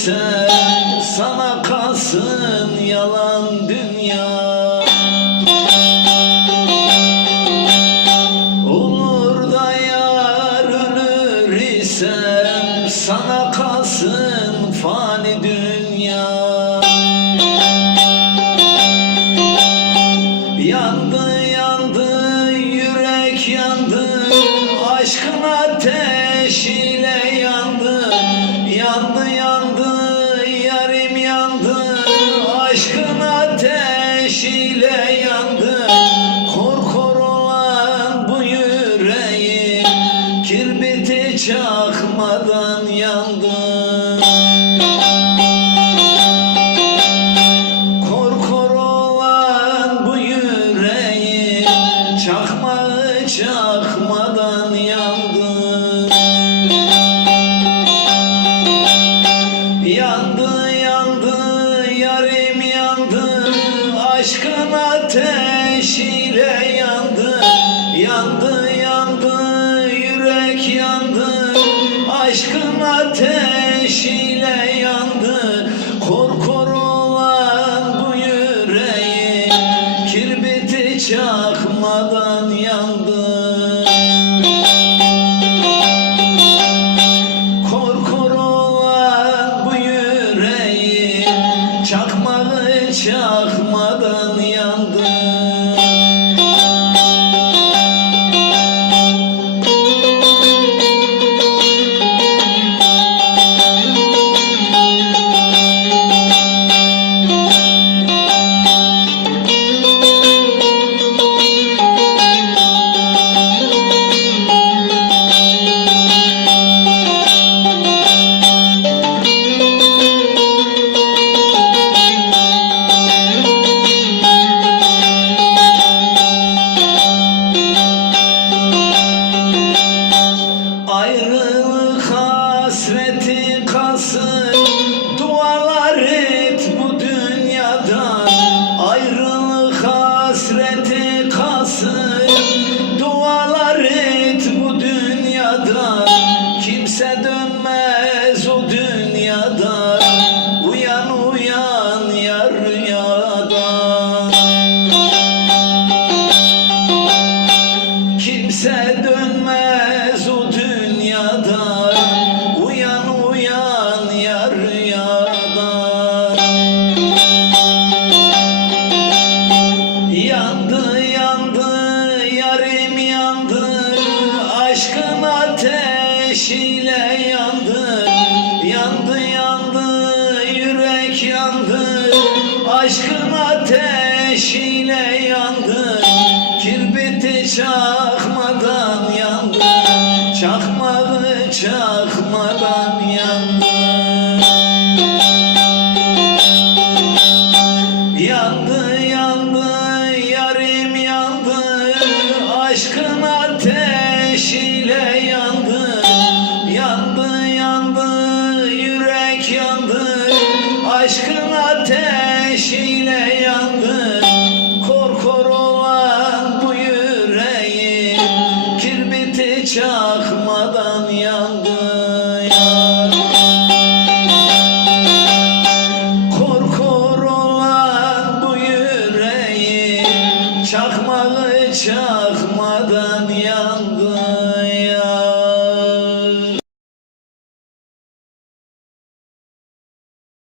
Sun. Aşkın ateşiyle yandı, yandı, yandı, yürek yandı. Aşkın ateşiyle yandı, korkur olan bu yüreği. Kirbiti çakmadan yandı. Korkur olan bu yüreği çakmadan çakmadan dönmez o dünyada Uyan uyan yar rüyada Kimse ateşiyle yandı Yandı yandı yürek yandı. Aşkın ateşiyle yandı Kirbiti çakmadan. ateşiyle yandı Kor kor olan bu yüreğim Kirbiti çakmadan yandı ya. Kor kor olan bu yüreğim Çakmağı çakmadan yandı